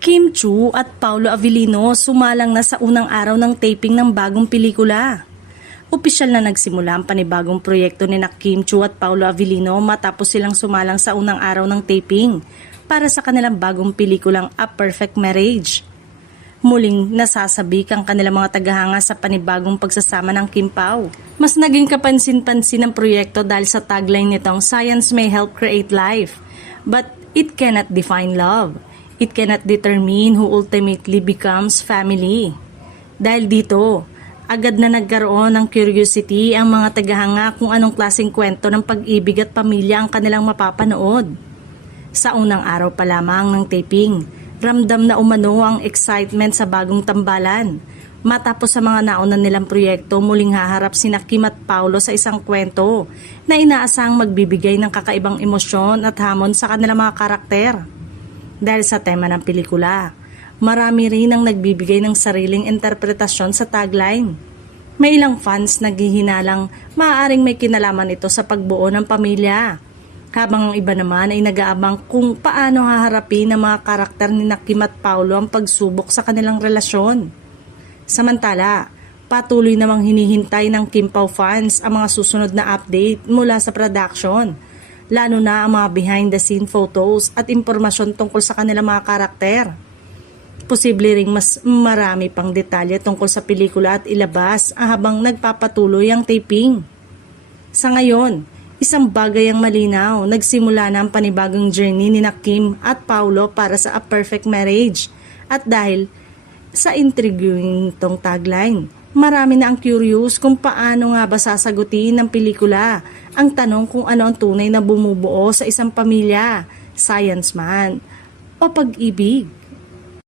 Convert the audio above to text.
Kim Chiu at Paulo Avellino sumalang na sa unang araw ng taping ng bagong pelikula. Opisyal na nagsimula ang panibagong proyekto ni Kim Chiu at Paulo Avellino matapos silang sumalang sa unang araw ng taping para sa kanilang bagong pelikulang A Perfect Marriage. Muling nasasabik ang kanilang mga tagahanga sa panibagong pagsasama ng Kim Pao. Mas naging kapansin-pansin ang proyekto dahil sa tagline nitong "Science may help create life, but it cannot define love. It cannot determine who ultimately becomes family." Dahil dito, agad na nagkaroon ng curiosity ang mga tagahanga kung anong klaseng kwento ng pag-ibig at pamilya ang kanilang mapapanood. Sa unang araw pa lamang ng taping, ramdam na umano ang excitement sa bagong tambalan. Matapos sa mga nauna nilang proyekto, muling haharap sina Kim at Paulo sa isang kwento na inaasahang magbibigay ng kakaibang emosyon at hamon sa kanilang mga karakter. Dahil sa tema ng pelikula, marami rin ang nagbibigay ng sariling interpretasyon sa tagline. May ilang fans naghihinalang maaaring may kinalaman ito sa pagbuo ng pamilya, habang ang iba naman ay nag-aabang kung paano haharapin ng mga karakter ni Kim at Paulo ang pagsubok sa kanilang relasyon. Samantala, patuloy namang hinihintay ng Kim Pao fans ang mga susunod na update mula sa production, lalo na ang mga behind-the-scene photos at impormasyon tungkol sa kanilang mga karakter. Posible ring mas marami pang detalye tungkol sa pelikula at ilabas habang nagpapatuloy ang taping. Sa ngayon, isang bagay ang malinaw, nagsimula na ang panibagong journey ni Kim at Paulo para sa A Perfect Marriage. At dahil sa intriguing tong tagline, marami na ang curious kung paano nga ba sasagutin ng pelikula ang tanong kung ano ang tunay na bumubuo sa isang pamilya, science man o pag-ibig.